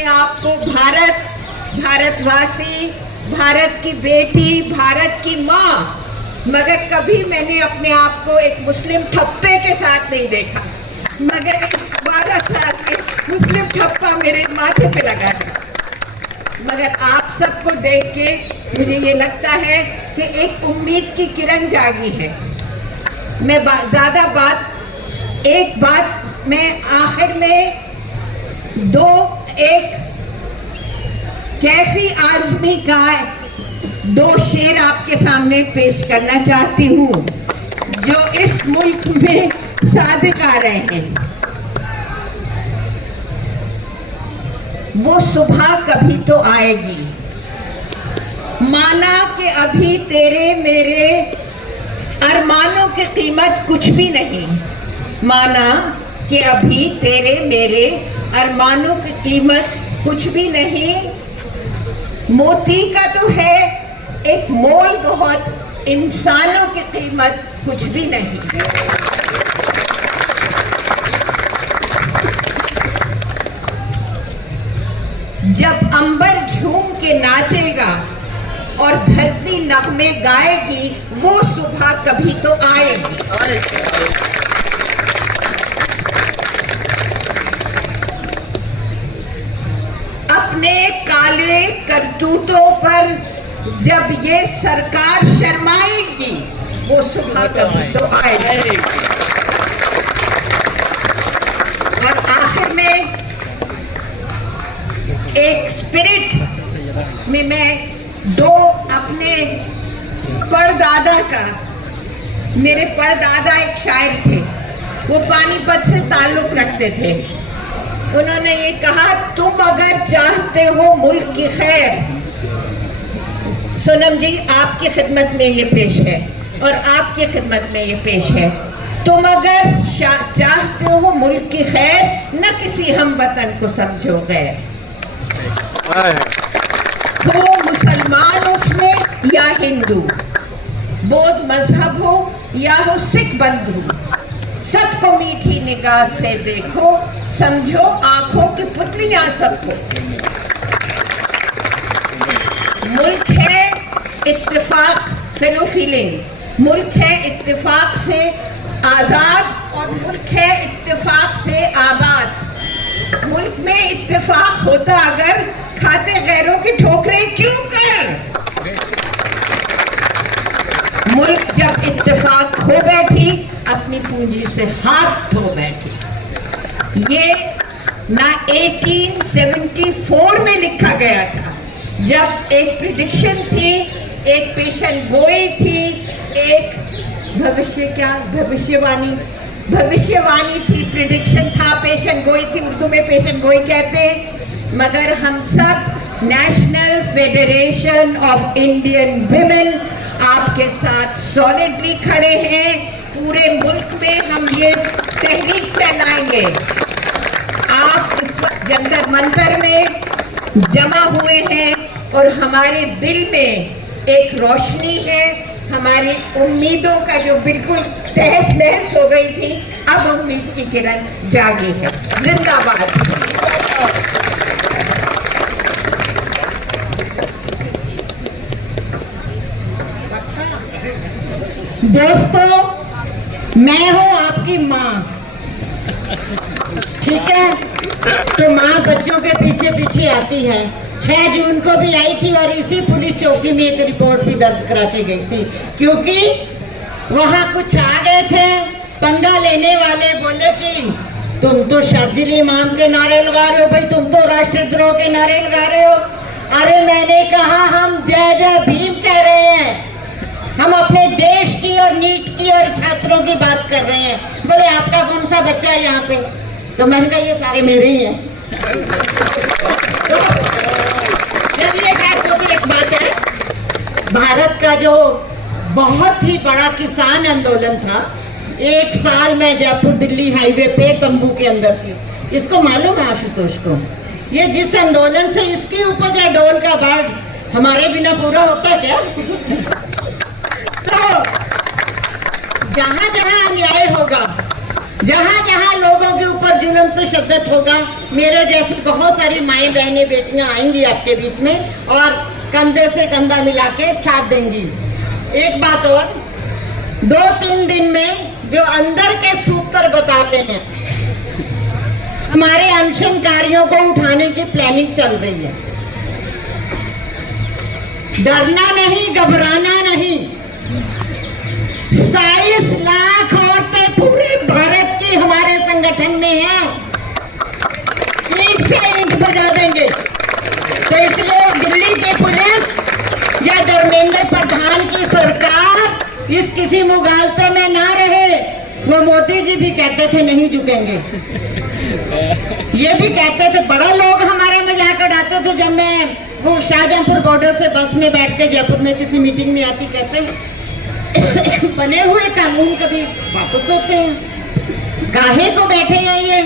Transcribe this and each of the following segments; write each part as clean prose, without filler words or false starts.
अपने आप को भारत, भारतवासी, भारत की बेटी, भारत की माँ, मगर कभी मैंने अपने आप को एक मुस्लिम ठप्पे के साथ नहीं देखा। मगर इस 12 साल के मुस्लिम ठप्पा मेरे माथे पे लगा है। मगर आप सबको देख के मुझे ये लगता है कि एक उम्मीद की किरण जागी है। मैं एक बात मैं आखिर में एक कैफी आज़मी का 2 शेर आपके सामने पेश करना चाहती हूँ, जो इस मुल्क में सादिक आ रहे हैं। वो सुबह कभी तो आएगी, माना कि अभी तेरे मेरे अरमानों की कीमत कुछ भी नहीं। माना कि अभी तेरे मेरे अरमानों की कीमत कुछ भी नहीं। मोती का तो है एक मोल बहुत, इंसानों की कीमत कुछ भी नहीं। जब अंबर झूम के नाचेगा और धरती नगमे गाएगी, वो सुबह कभी तो आएगी। अपने काले करतूतों पर जब ये सरकार शर्माएगी, वो सुबह कभी तो आएगी। और आखिर में एक स्पिरिट में मैं 2 अपने परदादा का, मेरे परदादा एक शायर थे, वो पानीपत से ताल्लुक रखते थे। उन्होंने ये कहा, तुम अगर चाहते हो मुल्क की खैर, सोनम जी आपकी खिदमत में ये पेश है और आपकी खिदमत में ये पेश है, तुम अगर चाहते हो मुल्क की खैर, न किसी हम वतन को समझो गैर। हो मुसलमान उसमें या हिंदू, बौद्ध मजहब हो या हो सिख बंधु, सबको मीठी निगाह से देखो, समझो आंखों की पुतलियां सबको। मुल्क है इत्तेफाक, फेलो फीलिंग, मुल्क है इत्तेफाक से आजाद और मुल्क है इत्तेफाक से आबाद। मुल्क में इत्तेफाक होता अगर, खाते गैरों की ठोकरें क्यों कर। मुल्क जब इत्तेफाक हो बैठी, अपनी पूंजी से हाथ धो बैठी। ये ना 1874 में लिखा गया था, जब एक प्रिडिक्शन थी, एक पेशन गोई थी, एक भविष्यवाणी थी, प्रिडिक्शन था, पेशन गोई थी, उर्दू में पेशन गोई कहते हैं। मगर हम सब national federation of Indian women आपके साथ सॉलिडली खड़े हैं। पूरे मुल्क में हम ये तहरीक फैलाएंगे। आप इस वक्त जंतर मंतर में जमा हुए हैं और हमारे दिल में एक रोशनी है, हमारी उम्मीदों का जो बिल्कुल तहस नहस हो गई थी, अब उम्मीद की किरण जागी है। जिंदाबाद। दोस्तों, मैं हूं आपकी माँ, ठीक है? तो माँ बच्चों के पीछे पीछे आती है। 6 जून को भी आई थी और इसी पुलिस चौकी में एक रिपोर्ट भी दर्ज करा के गई थी, क्योंकि वहाँ कुछ आ गए थे पंगा लेने वाले। बोले कि तुम तो शार्जिल इमाम के नारे लगा रहे हो, भाई तुम तो राष्ट्रद्रोह के नारे लगा रहे हो। अरे मैंने कहा हम जय जय भीम कह रहे हैं, हम अपने देश की और नीट की और छात्रों की बात कर रहे हैं। बोले आपका कौन सा बच्चा है यहाँ पे? तो मैंने कहा ये सारे मेरे ही हैं। चलिए खैर, तो भी एक बात है, भारत का जो बहुत ही बड़ा किसान आंदोलन था, 1 साल में जयपुर दिल्ली हाईवे पे तंबू के अंदर थी। इसको मालूम है आशुतोष को? ये जिस आंदोलन से इसके ऊपर जो डोल का बाढ़ हमारे बिना पूरा होता क्या? तो जहां जहां अन्याय होगा जहां जहां लोगों के ऊपर जुल्म तशद्दुद होगा, मेरे जैसी बहुत सारी माएँ बहनें बेटियां आएंगी आपके बीच में और कंधे से कंधा मिला के साथ देंगी। एक बात और, 2-3 दिन में जो अंदर के सूत्र बताते हैं, हमारे अनशनकारियों को उठाने की प्लानिंग चल रही है। डरना नहीं, घबराना नहीं। 27 लाख औरतें पूरे भारत की हमारे संगठन में हैं, ईंट से ईंट बजा देंगे। तो इसलिए दिल्ली की पुलिस या धर्मेंद्र प्रधान की सरकार इस किसी मुगालते में ना रहे। वो मोदी जी भी कहते थे नहीं झुकेंगे, ये भी कहते थे। बड़ा लोग हमारा मजाक उड़ाते थे जब मैं वो शाहजहांपुर बॉर्डर से बस में बैठ के जयपुर में किसी मीटिंग में आती, कहते बने हुए कानून कभी वापस होते हैं, काहे को बैठे हैं ये,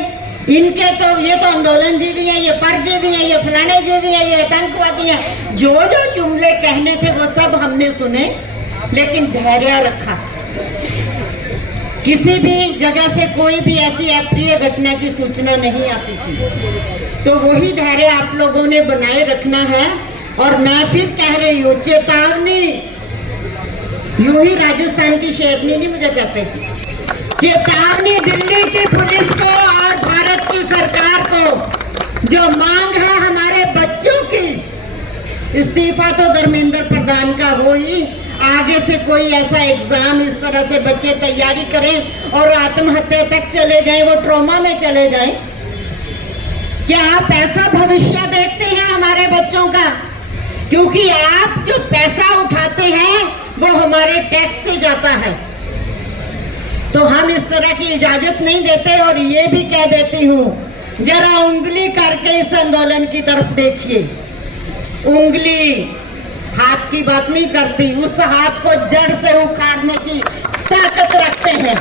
इनके तो ये तो आंदोलन जी भी है, ये पर्जे भी है, ये फलाने जी भी है, ये आतंकवादी है। जो जो जुमले कहने थे वो सब हमने सुने, लेकिन धैर्य रखा। किसी भी जगह से कोई भी ऐसी अप्रिय घटना की सूचना नहीं आती थी, तो वही धैर्य आप लोगों ने बनाए रखना है। और मैं फिर कह रही हूँ, चेतावनी, यूं ही राजस्थान की शेरनी नहीं मुझे कहते थे, चेतावनी दिल्ली की पुलिस को और भारत की सरकार को। जो मांग है हमारे बच्चों की, इस्तीफा तो धर्मेंद्र प्रधान का हो ही, आगे से कोई ऐसा एग्जाम इस तरह से बच्चे तैयारी करें और आत्महत्या तक चले जाएं, वो ट्रॉमा में चले जाएं। क्या आप ऐसा भविष्य देखते हैं हमारे बच्चों का? क्योंकि आप जो पैसा उठाते हैं वो हमारे टैक्स से जाता है, तो हम इस तरह की इजाजत नहीं देते। और ये भी कह देती हूँ, जरा उंगली करके इस आंदोलन की तरफ देखिए। उंगली हाथ की बात नहीं करती, उस हाथ को जड़ से उखाड़ने की ताकत रखते हैं।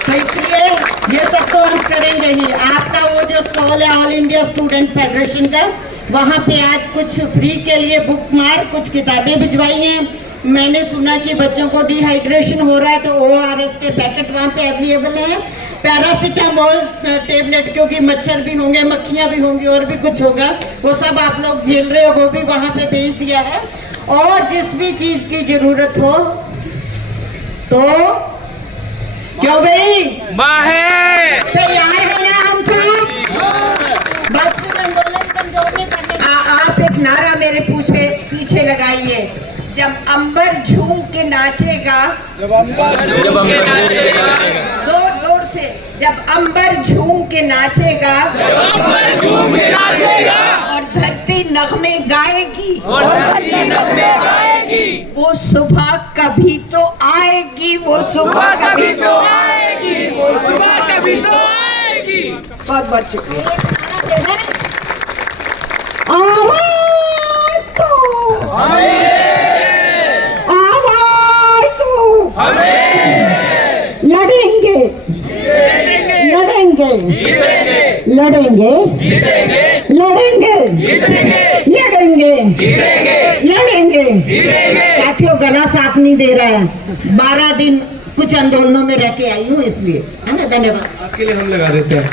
तो इसलिए ये सब तो हम करेंगे ही। आपका वो जो स्टॉल है ऑल इंडिया स्टूडेंट फेडरेशन का, वहाँ पे आज कुछ फ्री के लिए बुक मार कुछ किताबें भिजवाई हैं। मैंने सुना कि बच्चों को डिहाइड्रेशन हो रहा है, तो ORS के पैकेट वहाँ पे अवेलेबल हैं। पैरासीटामोल टेबलेट, क्योंकि मच्छर भी होंगे, मक्खियाँ भी होंगी और भी कुछ होगा, वो सब आप लोग झेल रहे हो, वो भी वहाँ पे भेज दिया है। और जिस भी चीज की जरूरत हो तो क्यों भाई तैयार है ना हम सब? बस आंदोलन कमजोर नहीं करने। आप एक नारा मेरे पीछे लगाइए, जब अंबर झूम के नाचेगा, जोर जोर से, जब अंबर झूम के नाचेगा, और धरती नगमे गाएगी, वो सुबह कभी तो आएगी, वो सुबह कभी तो आएगी, वो सुबह कभी तो आएगी। बहुत बहुत शुक्रिया। आवाज तो लड़ेंगे लड़ेंगे लड़ेंगे लड़ेंगे लड़ेंगे लड़ेंगे। साथियों, गला साथ नहीं दे रहा है, 12 दिन कुछ आंदोलनों में रह के आई हूँ, इसलिए है ना। धन्यवाद। आपके लिए हम लगा देते हैं।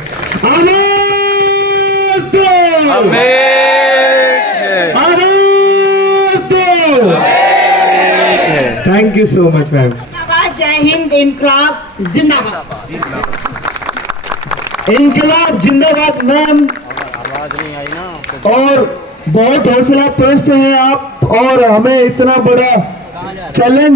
Thank you so much ma'am. जय हिंद, इनकलाब जिंदाबाद। इनकलाब जिंदाबाद मैम। और बहुत हौसला परस्त हैं आप, और हमें इतना बड़ा चैलेंज